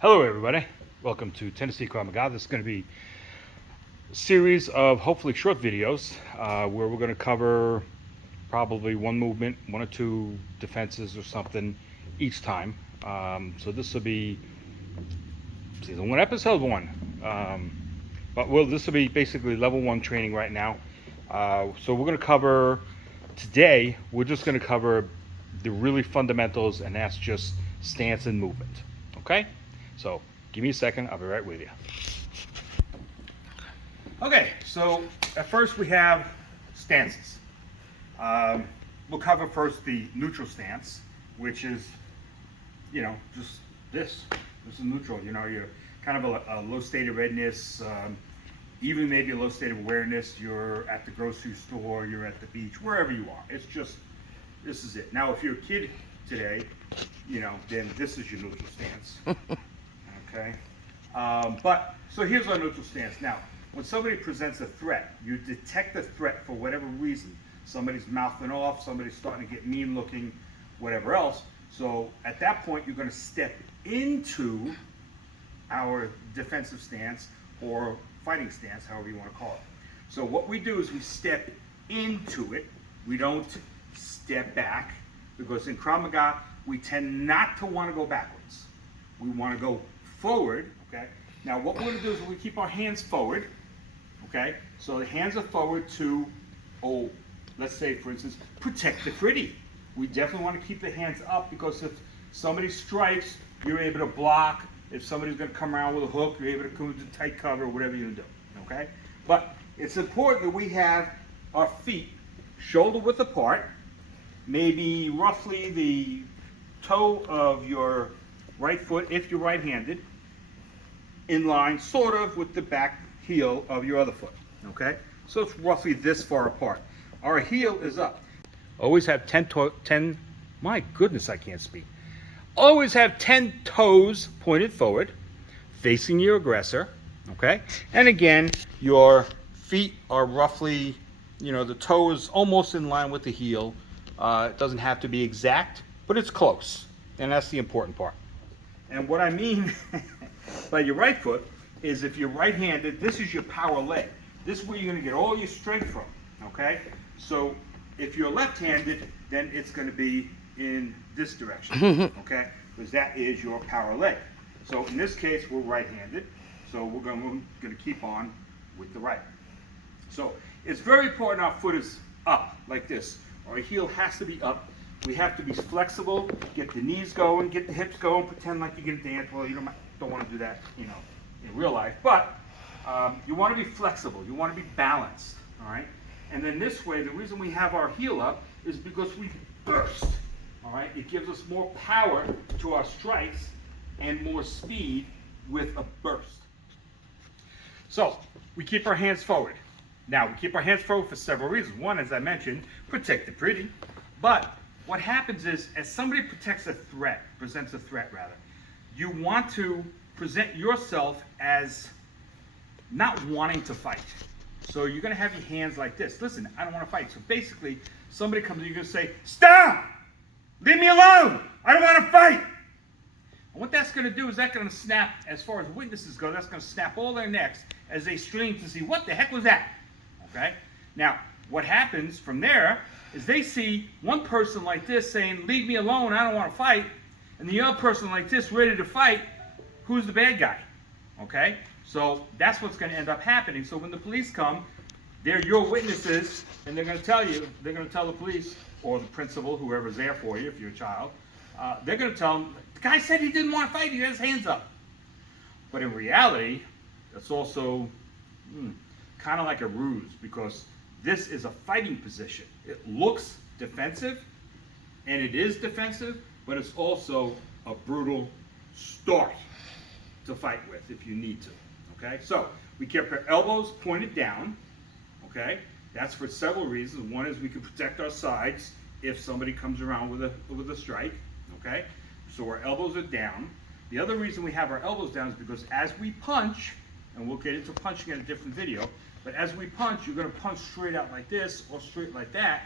Hello everybody, welcome to Tennessee Krav Maga. This is going to be a series of hopefully short videos where we're going to cover probably one movement, one or two defenses or something each time. So this will be season 1, episode 1. This will be basically level 1 training right now. So we're going to cover, today we're just going to cover the really fundamentals, and that's just stance and movement. Okay? So give me a second, I'll be right with you. Okay, so at first we have stances. We'll cover first the neutral stance, which is, just this. This is neutral. You're kind of a low state of readiness, even maybe a low state of awareness. You're at the grocery store, you're at the beach, wherever you are. It's just, this is it. Now, if you're a kid today, then this is your neutral stance. Okay, so here's our neutral stance. Now, when somebody presents a threat, you detect the threat for whatever reason. Somebody's mouthing off, somebody's starting to get mean looking, whatever else. So at that point, you're going to step into our defensive stance or fighting stance, however you want to call it. So what we do is we step into it. We don't step back, because in Krav Maga, we tend not to want to go backwards. We want to go forward, okay? Now what we're going to do is we keep our hands forward, okay? So the hands are forward to, let's say for instance, protect the pretty. We definitely want to keep the hands up, because if somebody strikes, you're able to block. If somebody's going to come around with a hook, you're able to come into tight cover, whatever you're going to do, okay? But it's important that we have our feet shoulder width apart, maybe roughly the toe of your right foot, if you're right-handed, in line sort of with the back heel of your other foot, okay? So it's roughly this far apart. Our heel is up. Always have 10, my goodness, I can't speak. Always have 10 toes pointed forward, facing your aggressor, okay? And again, your feet are roughly, the toe is almost in line with the heel. It doesn't have to be exact, but it's close, and that's the important part. And what I mean by your right foot is, if you're right-handed, this is your power leg. This is where you're going to get all your strength from, okay? So if you're left-handed, then it's going to be in this direction, okay? Because that is your power leg. So in this case, we're right-handed, so we're going to keep on with the right. So it's very important our foot is up like this. Our heel has to be up. We have to be flexible, get the knees going, get the hips going, pretend like you're going to dance. Well, you don't want to do that, in real life. But you want to be flexible. You want to be balanced, all right? And then this way, the reason we have our heel up is because we burst, all right? It gives us more power to our strikes and more speed with a burst. So we keep our hands forward. Now, we keep our hands forward for several reasons. One, as I mentioned, protect the pretty. But what happens is, as somebody presents a threat, you want to present yourself as not wanting to fight. So you're going to have your hands like this. Listen, I don't want to fight. So basically, somebody comes in, you're going to say, stop! Leave me alone! I don't want to fight! And what that's going to do is that's going to snap, as far as witnesses go, that's going to snap all their necks as they scream to see, what the heck was that? Okay? Now, what happens from there is they see one person like this saying, leave me alone, I don't want to fight, and the other person like this ready to fight. Who's the bad guy? Okay? So that's what's going to end up happening. So when the police come, they're your witnesses, and they're going to tell the police, or the principal, whoever's there for you, if you're a child, they're going to tell them, the guy said he didn't want to fight, he had his hands up. But in reality, that's also kind of like a ruse, because this is a fighting position. It looks defensive, and it is defensive, but it's also a brutal start to fight with if you need to, okay? So we keep our elbows pointed down, okay? That's for several reasons. One is we can protect our sides if somebody comes around with a strike, okay? So our elbows are down. The other reason we have our elbows down is because as we punch, and we'll get into punching in a different video, but as we punch, you're going to punch straight out like this or straight like that,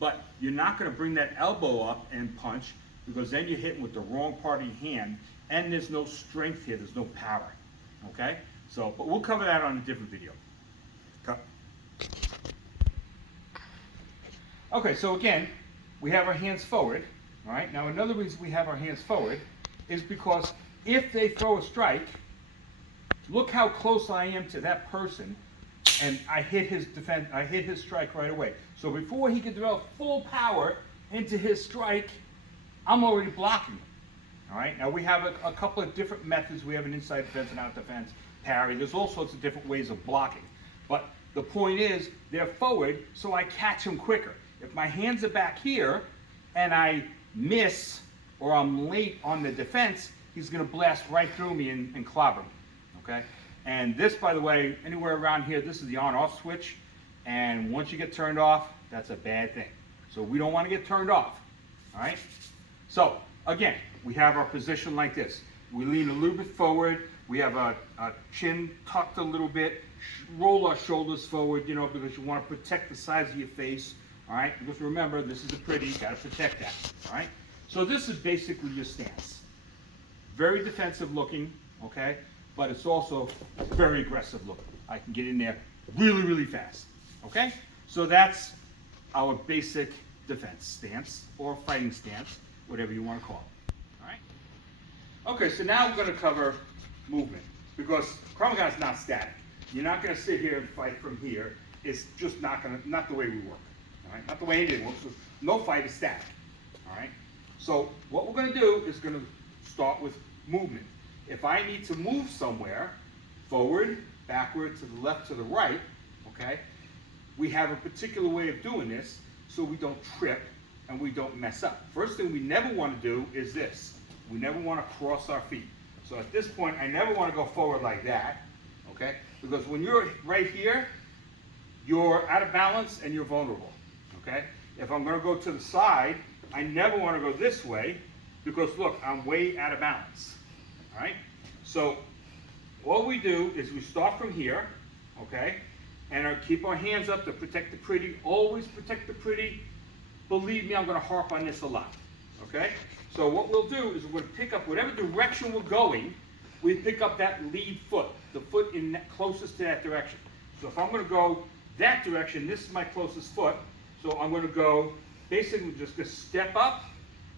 but you're not going to bring that elbow up and punch. because then you're hitting with the wrong part of your hand, and there's no strength here, there's no power, okay? So, but we'll cover that on a different video. Cut. Okay, so again, we have our hands forward, all right? Now another reason we have our hands forward is because if they throw a strike, look how close I am to that person, and I hit his strike right away. So before he can develop full power into his strike, I'm already blocking him. All right, now we have a couple of different methods. We have an inside defense and out defense, parry. There's all sorts of different ways of blocking. But the point is, they're forward, so I catch them quicker. If my hands are back here and I miss or I'm late on the defense, he's going to blast right through me and clobber me. Okay? And this, by the way, anywhere around here, this is the on-off switch. And once you get turned off, that's a bad thing. So we don't want to get turned off. All right? So, again, we have our position like this. We lean a little bit forward. We have a chin tucked a little bit. Roll our shoulders forward, you know, because you want to protect the sides of your face. All right? Because remember, this is a pretty, you got to protect that. All right? So this is basically your stance. Very defensive looking, okay? But it's also very aggressive looking. I can get in there really, really fast. Okay? So that's our basic defense stance or fighting stance, whatever you want to call it. All right? Okay, so now we're going to cover movement, because Krav Maga is not static. You're not going to sit here and fight from here. It's just not the way we work. All right? Not the way anything works. No fight is static. All right? So what we're going to do is going to start with movement. If I need to move somewhere, forward, backward, to the left, to the right, okay, we have a particular way of doing this so we don't trip and we don't mess up. First thing we never want to do is this. We never want to cross our feet. So at this point, I never want to go forward like that, okay, because when you're right here, you're out of balance and you're vulnerable, okay? If I'm going to go to the side, I never want to go this way because, look, I'm way out of balance. All right? So what we do is we start from here, okay, and keep our hands up to protect the pretty. Always protect the pretty. Believe me, I'm going to harp on this a lot, okay? So what we'll do is we're going to pick up whatever direction we're going, we pick up that lead foot, the foot closest to that direction. So if I'm going to go that direction, this is my closest foot, so I'm going to go, basically just going to step up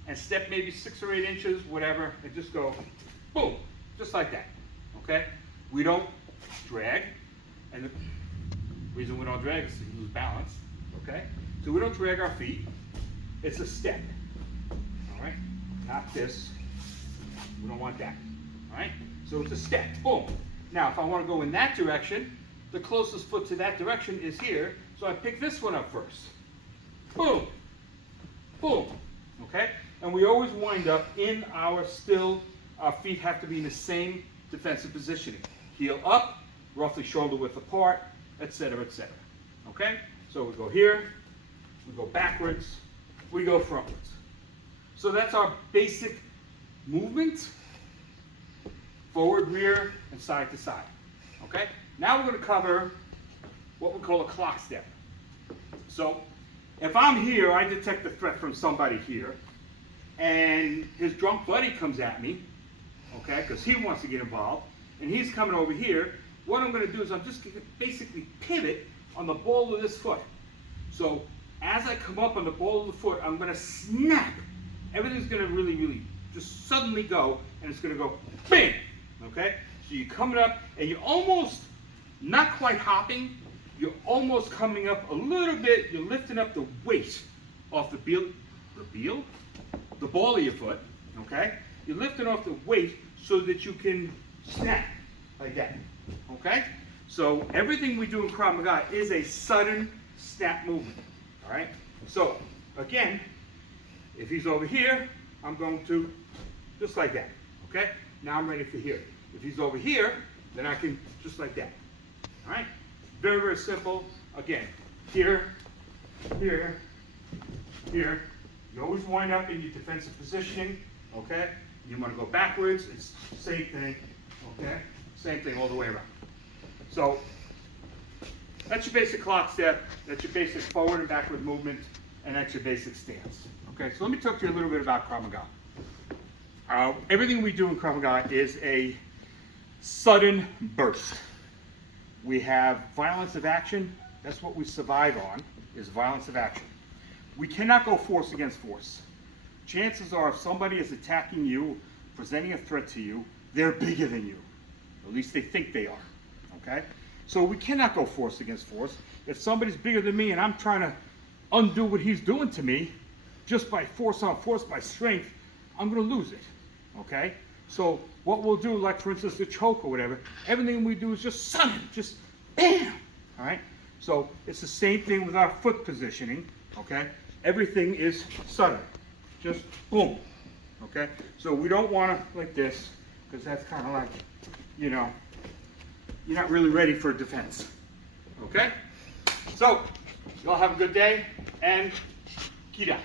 and step maybe 6 or 8 inches, whatever, and just go boom, just like that, okay? We don't drag, and the reason we don't drag is to lose balance, okay? So we don't drag our feet, it's a step, all right? Not this, we don't want that, all right? So it's a step, boom. Now, if I want to go in that direction, the closest foot to that direction is here, so I pick this one up first. Boom, boom, okay? And we always wind up in our our feet have to be in the same defensive positioning. Heel up, roughly shoulder width apart, etc., etc. Okay? So we go here, we go backwards, we go frontwards. So that's our basic movement, forward, rear, and side to side. Okay? Now we're going to cover what we call a clock step. So if I'm here, I detect a threat from somebody here, and his drunk buddy comes at me, okay, because he wants to get involved, and he's coming over here, what I'm going to do is I'm just going to basically pivot on the ball of this foot. So as I come up on the ball of the foot, I'm going to snap. Everything's going to really, really just suddenly go, and it's going to go bang, okay? So you're coming up, and you're almost, not quite hopping, you're almost coming up a little bit, you're lifting up the weight off the ball of your foot, okay? You're lifting off the weight so that you can snap like that, okay? So everything we do in Krav Maga is a sudden snap movement, all right? So again, if he's over here, I'm going to just like that, okay? Now I'm ready for here. If he's over here, then I can just like that, all right? Very, very simple. Again, here, here, here. You always wind up in your defensive positioning, okay? You want to go backwards, it's the same thing, okay? Same thing all the way around. So that's your basic clock step, that's your basic forward and backward movement, and that's your basic stance. Okay, so let me talk to you a little bit about Krav Maga. Everything we do in Krav Maga is a sudden burst. We have violence of action. That's what we survive on, is violence of action. We cannot go force against force. Chances are if somebody is attacking you, presenting a threat to you, they're bigger than you. At least they think they are, okay? So we cannot go force against force. If somebody's bigger than me and I'm trying to undo what he's doing to me, just by force on force, by strength, I'm gonna lose it, okay? So what we'll do, like for instance, the choke or whatever, everything we do is just sudden, just bam, all right? So it's the same thing with our foot positioning, okay? Everything is sudden, just boom, okay? So we don't wanna like this, because that's kind of like, you know, you're not really ready for defense, okay? So, y'all have a good day, and Kida.